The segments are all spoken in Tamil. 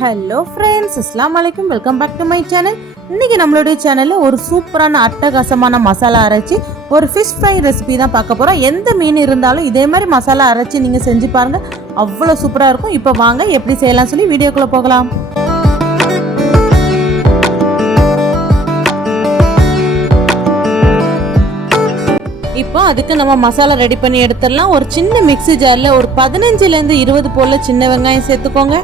ஹலோ ஃப்ரெண்ட்ஸ் அஸ்லாம் வலைக்கும் welcome back to my channel இன்றைக்கி நம்மளுடைய சேனலில் ஒரு சூப்பரான அட்டகாசமான மசாலா அரைச்சி ஒரு ஃபிஷ் ஃப்ரை ரெசிபி தான் பார்க்க போகிறோம் எந்த மீன் இருந்தாலும் இதே மாதிரி மசாலா அரைச்சி நீங்கள் செஞ்சு பாருங்கள் அவ்வளோ சூப்பராக இருக்கும். இப்போ வாங்க எப்படி செய்யலாம் சொல்லி வீடியோக்குள்ளே போகலாம். இப்போ அதுக்கு நம்ம மசாலா ரெடி பண்ணி எடுத்துடலாம். ஒரு சின்ன மிக்ஸி ஜாரில் ஒரு பதினஞ்சுலேருந்து இருபது போல் சின்ன வெங்காயம் சேர்த்துக்கோங்க.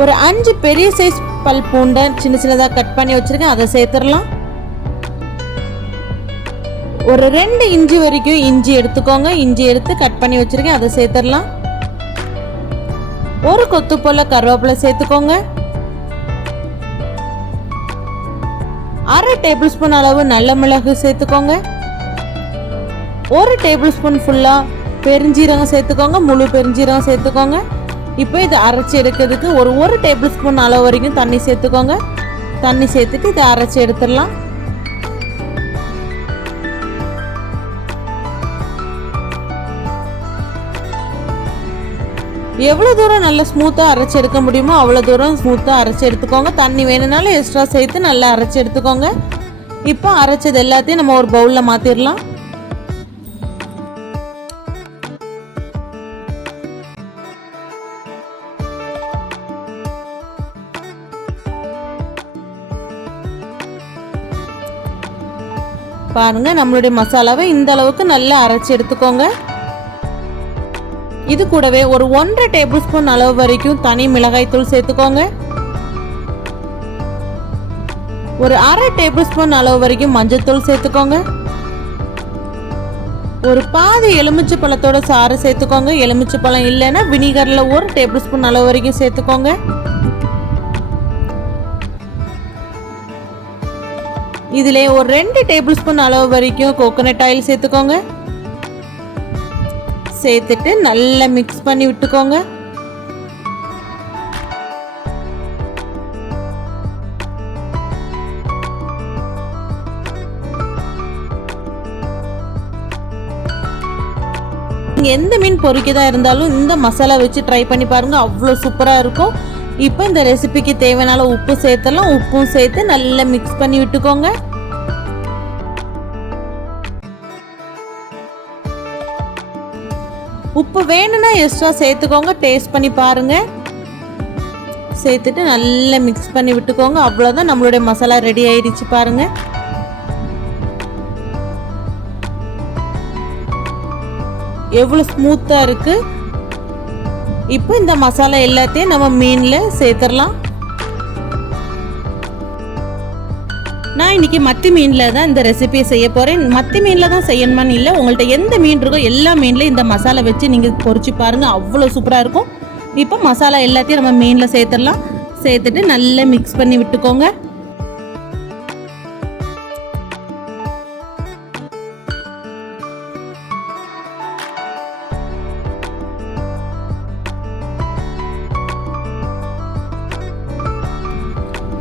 ஒரு அஞ்சு பெரிய சைஸ் பல் பூண்டை சின்ன சின்னதாக கட் பண்ணி வச்சுருக்கேன். அதை சேர்த்துடலாம். ஒரு ரெண்டு இஞ்சி வரைக்கும் இஞ்சி எடுத்துக்கோங்க. இஞ்சி எடுத்து கட் பண்ணி வச்சுருக்கேன். அதை சேர்த்துடலாம். ஒரு கொத்து போல் கருவேப்பிலை சேர்த்துக்கோங்க. அரை டேபிள் ஸ்பூன் அளவு நல்ல மிளகு சேர்த்துக்கோங்க. ஒரு டேபிள் ஸ்பூன் ஃபுல்லாக பெருஞ்சீரகம் சேர்த்துக்கோங்க. முழு பெருஞ்சீரகம் சேர்த்துக்கோங்க. இப்போ இதை அரைச்சி எடுக்கிறதுக்கு ஒரு ஒரு டேபிள் ஸ்பூன் அளவு வரைக்கும் தண்ணி சேர்த்துக்கோங்க. தண்ணி சேர்த்துட்டு இதை அரைச்சி எடுத்துடலாம். எவ்வளோ தூரம் நல்லா ஸ்மூத்தாக அரைச்சி எடுக்க முடியுமோ அவ்வளோ தூரம் ஸ்மூத்தாக அரைச்சி எடுத்துக்கோங்க. தண்ணி வேணும்னாலும் எக்ஸ்ட்ரா சேர்த்து நல்லா அரைச்சி எடுத்துக்கோங்க. இப்போ அரைச்சது எல்லாத்தையும் நம்ம ஒரு பவுலில் மாற்றிடலாம் பாருங்க நம்மளுடைய மசாலாவை இந்த அளவுக்கு நல்லா அரைச்சி எடுத்துக்கோங்க. இது கூடவே ஒரு ஒன்றரை டேபிள் ஸ்பூன் அளவு வரைக்கும் தனி மிளகாய் தூள் சேர்த்துக்கோங்க. ஒரு அரை டேபிள் ஸ்பூன் அளவு வரைக்கும் மஞ்சத்தூள் சேர்த்துக்கோங்க. ஒரு பாதி எலுமிச்சை பழத்தோட சாறு சேர்த்துக்கோங்க. எலுமிச்சை பழம் இல்லைன்னா வினிகரில் ஒரு டேபிள் ஸ்பூன் அளவு வரைக்கும் சேர்த்துக்கோங்க. இதில் ஒரு ரெண்டு டேபிள் ஸ்பூன் அளவு வரைக்கும் கோகோனட் ஆயில் சேர்த்துக்கோங்க. சேர்த்துட்டு நல்லா மிக்ஸ் பண்ணி விட்டுக்கோங்க. எந்த மீன் பொரிக்கதா இருந்தாலும் இந்த மசாலா வச்சு ட்ரை பண்ணி பாருங்கள் அவ்வளோ சூப்பராக இருக்கும். இப்போ இந்த ரெசிபிக்கு தேவையான உப்பு சேர்த்தலாம் உப்பும் சேர்த்து நல்லா மிக்ஸ் பண்ணி விட்டுக்கோங்க. உப்பு வேணும்னா எக்ஸ்ட்ரா சேர்த்துக்கோங்க டேஸ்ட் பண்ணி பாருங்க. சேர்த்துட்டு நல்லா மிக்ஸ் பண்ணி விட்டுக்கோங்க. அவ்வளோதான் நம்மளுடைய மசாலா ரெடி ஆயிடுச்சு பாருங்க. எவ்வளோ ஸ்மூத்தாக இருக்கு. இப்போ இந்த மசாலா எல்லாத்தையும் நம்ம மீனில் சேர்த்துடலாம். நான் இன்னைக்கு மத்தி மீனில் தான் இந்த ரெசிபி செய்ய போகிறேன் மத்தி மீனில் தான் செய்யணுமான்னு இல்லை உங்கள்கிட்ட எந்த மீன் இருக்கோ எல்லா மீன்லையும் இந்த மசாலா வச்சு நீங்கள் பொறிச்சு பாருங்கள் அவ்வளோ சூப்பராக இருக்கும். இப்போ மசாலா எல்லாத்தையும் நம்ம மீனில் சேர்த்துடலாம். சேர்த்துட்டு நல்லா மிக்ஸ் பண்ணி விட்டுக்கோங்க.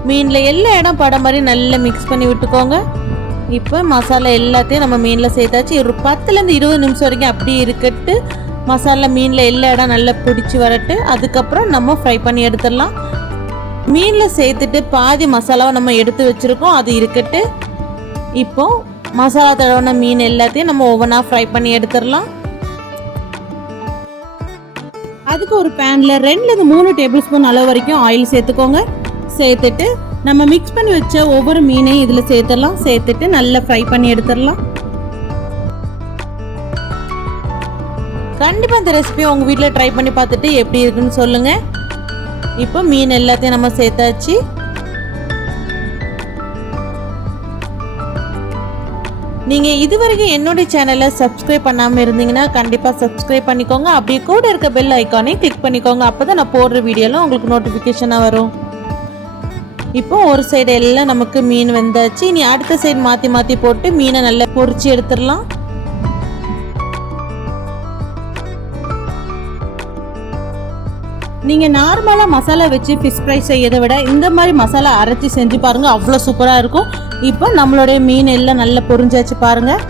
மீனில் எல்லா இடம் படம் மாதிரி நல்லா மிக்ஸ் பண்ணி விட்டுக்கோங்க. இப்போ மசாலா எல்லாத்தையும் நம்ம மீனில் சேர்த்தாச்சு. ஒரு பத்துலேருந்து இருபது நிமிஷம் வரைக்கும் அப்படியே இருக்கட்டு. மசாலா மீனில் எல்லா இடம் நல்லா பிடிச்சி வரட்டு. அதுக்கப்புறம் நம்ம ஃப்ரை பண்ணி எடுத்துடலாம். மீனில் சேர்த்துட்டு பாதி மசாலாவை நம்ம எடுத்து வச்சுருக்கோம். அது இருக்கட்டு. இப்போ மசாலா தடவின மீன் எல்லாத்தையும் நம்ம ஒவ்வொன்றா ஃப்ரை பண்ணி எடுத்துடலாம். அதுக்கு ஒரு பேனில் ரெண்டுலேருந்து மூணு டேபிள் ஸ்பூன் அளவு வரைக்கும் ஆயில் சேர்த்துக்கோங்க. சேர்த்துட்டு நம்ம மிக்ஸ் பண்ணி வச்ச ஒவ்வொரு மீனையும் இதில் சேர்த்துடலாம். சேர்த்துட்டு நல்லா ஃப்ரை பண்ணி எடுத்துடலாம். கண்டிப்பாக இந்த ரெசிபியை உங்கள் வீட்டில் ட்ரை பண்ணி பார்த்துட்டு எப்படி இருக்குன்னு சொல்லுங்கள் இப்போ மீன் எல்லாத்தையும் நம்ம சேர்த்தாச்சு. நீங்கள் இதுவரைக்கும் என்னுடைய சேனலை சப்ஸ்கிரைப் பண்ணாமல் இருந்தீங்கன்னா கண்டிப்பாக சப்ஸ்கிரைப் பண்ணிக்கோங்க. அப்படியே கூட இருக்க பெல் ஐக்கானையும் கிளிக் பண்ணிக்கோங்க. அப்போ தான் நான் போடுற வீடியோலாம் உங்களுக்கு நோட்டிஃபிகேஷனாக வரும். இப்போ ஒரு சைடு எல்லாம் நமக்கு மீன் வெந்தாச்சு. இனி அடுத்த சைடு மாற்றி மாற்றி போட்டு மீனை நல்லா பொறிச்சு எடுத்துடலாம். நீங்கள் நார்மலாக மசாலா வச்சு ஃபிஷ் ஃப்ரை செய்யறதை விட இந்த மாதிரி மசாலா அரைச்சி செஞ்சு பாருங்கள் அவ்வளோ சூப்பராக இருக்கும். இப்போ நம்மளுடைய மீன் எல்லாம் நல்லா பொரிஞ்சாச்சு பாருங்கள்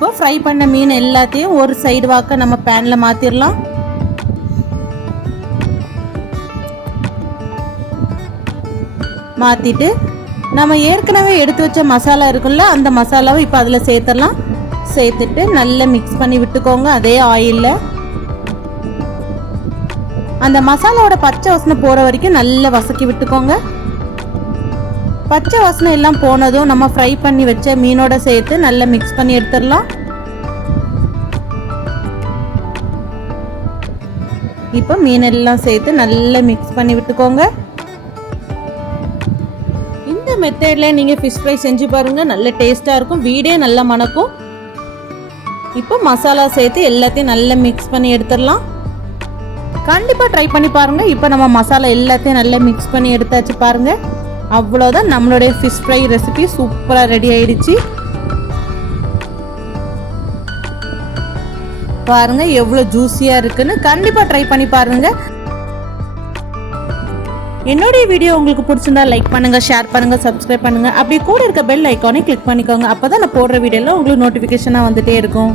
இப்போ ஃப்ரை பண்ண மீன் எல்லாத்தையும் ஒரு சைடு வாக்க நம்ம பேனில் மாற்றிடலாம் மாற்றிட்டு நம்ம ஏற்கனவே எடுத்து வச்ச மசாலா இருக்குல்ல அந்த மசாலாவை இப்போ அதில் சேர்த்துடலாம். சேர்த்துட்டு நல்லா மிக்ஸ் பண்ணி விட்டுக்கோங்க அதே ஆயிலில் அந்த மசாலாவோட பச்சை வசனை போகிற வரைக்கும் நல்லா வசக்கி விட்டுக்கோங்க. பச்சை வாசனை எல்லாம் போனதும் நம்ம ஃப்ரை பண்ணி வச்ச மீனோட சேர்த்து நல்லா மிக்ஸ் பண்ணி எடுத்துடலாம். இப்போ மீன் எல்லாம் சேர்த்து நல்லா மிக்ஸ் பண்ணி விட்டுக்கோங்க. இந்த மெத்தடில் நீங்கள் ஃபிஷ் ஃப்ரை செஞ்சு பாருங்கள் நல்ல டேஸ்ட்டாக இருக்கும் வீடே நல்லா மணக்கும். இப்போ மசாலா சேர்த்து எல்லாத்தையும் நல்லா மிக்ஸ் பண்ணி எடுத்துடலாம். கண்டிப்பாக ட்ரை பண்ணி பாருங்கள் இப்போ நம்ம மசாலா எல்லாத்தையும் நல்லா மிக்ஸ் பண்ணி எடுத்தாச்சு பாருங்கள் அவ்வளோதான் நம்மளுடைய ஃபிஷ் ஃப்ரை ரெசிபி சூப்பராக ரெடி ஆயிடுச்சு. பாருங்க எவ்வளோ ஜூஸியாக இருக்குன்னு. கண்டிப்பாக ட்ரை பண்ணி பாருங்க. என்னுடைய வீடியோ உங்களுக்கு பிடிச்சிருந்தா லைக் பண்ணுங்க ஷேர் பண்ணுங்க சப்ஸ்கிரைப் பண்ணுங்க. அப்படி கூட இருக்க பெல் ஐக்கானே கிளிக் பண்ணிக்கோங்க. அப்பதான் நான் போடுற வீடியோலாம் உங்களுக்கு நோட்டிஃபிகேஷனாக வந்துட்டே இருக்கும்.